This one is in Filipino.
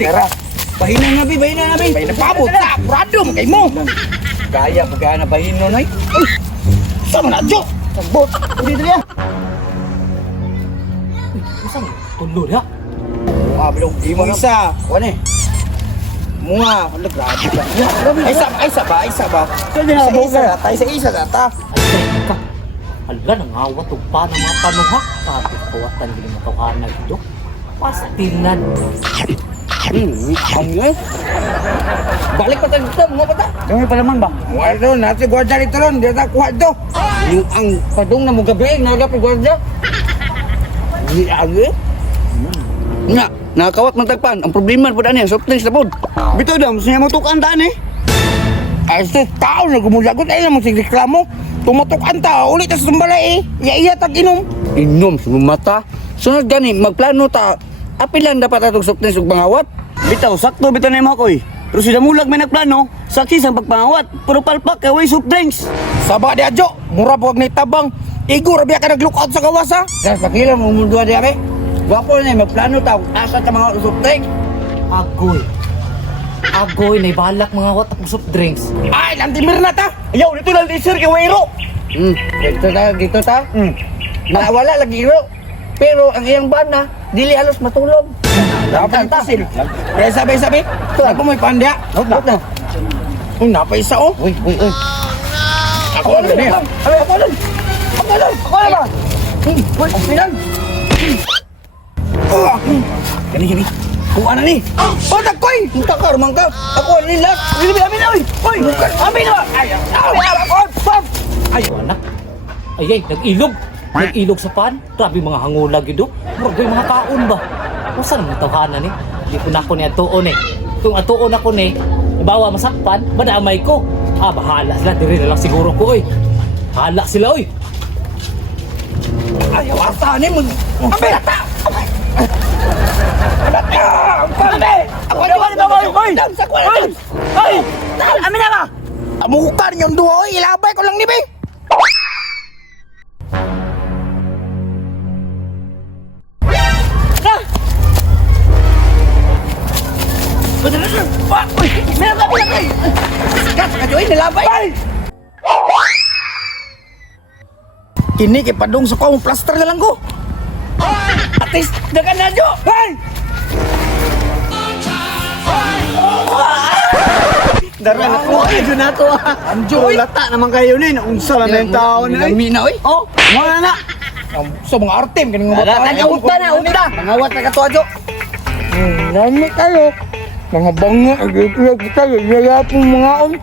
Tara. Bahinan na, Bi. Bahinan na, Bi. Bahinan pabot sa pradom kay mo. Gaya, pagkaya na bahinon, ay. Sama na, Jo. Sabot. Hindi dali ah. Masang tulo ya. Bilog. Imo isa. Kuha ni. Mga, ano, grabe ka. Ay, isa ba? Isa data. Ay, ka. Hala, nangawat o pa ng mga panuha. Pati kawatan din ang matawanan ito. Pastilan. Ang yun. Balik pa tayo dito, mga bata. Dami pa naman ba? Wala natin gwardiya dito ron. Di na kuha ito. Yung ang padong na mga gabi, nagapit gwardiya. Hindi agi. Nga, nakakawat man tagpan. Ang problema po daan yan, soft drinks na po. Bito dam, siya matukan daan eh. Ay, sa tao na gumulagot ay naman si reklamo. Tumatok ang tao, ulit sa sumbalay eh. Iya tag-inom. Inom, sumumata. Sunod gani, magplano ta. Apilan dapat atong soft drinks ug pangawat. Bitaw, sakto bitaw na ako eh. Pero sila mulag may nagplano, saksi sa pagpangawat. Puro palpak, kaway soft drinks. Saba di adyo, mura buwag ni tabang. Igo, rabi ka nag-lookout sa kawasa. Guys, pakilang mo mundua di abe. Gwapo na magplano ta. Asa ta mga soft drinks. Agoy. Agoy, naibalak mga wat akong soft drinks. Ay, nantimir na ta. Ayaw, dito lang t-shirt kay Wairo. Dito ta. Nawala lagi ro. Pero ang iyang bana, dili halos matulog. Dapat tasil. Kaya sabi-sabi, ako mo'y pandya. Huwag na. Napay isa oh. Uy. Ako lang niya. Ako lang ba? Uy, pilan. Gani. Kuha na ni. Oh, takoy! Punta ka, rumang ka. Ako, nila. Amin na, uy. Uy, amin na. Ay, anak. Ay, nag-ilog. Nag-ilog sa pan. Grabe mga hangulag ito. Grabe mga kaon ba? Kung saan ang tawhanan eh? Hindi ko na ako ni atuon eh. Kung atuon ako ni, bawa masakpan, madamay ko. Bahala sila. Diri na lang siguro ko eh. Hala sila oy. Ayaw asa ni mo. Amin na ta. Ako naman ito mo. Ay! Amin na ba? Amukan yung duwa oy. Ilabay ko lang ni Bay. Kini kay padung sa kong plaster na lang ko. Atis, dagan na jo. Hey! Dara na ko ayo na to. Anjo lata naman kayo ni unsa lang yung tao ni. Mina, uy. Oh, mo na. So mga artem kaning mga bata. Unta. Pangawat na katuwa, Jo. Nami kayo. Mga bango, agad kita, yaya po mga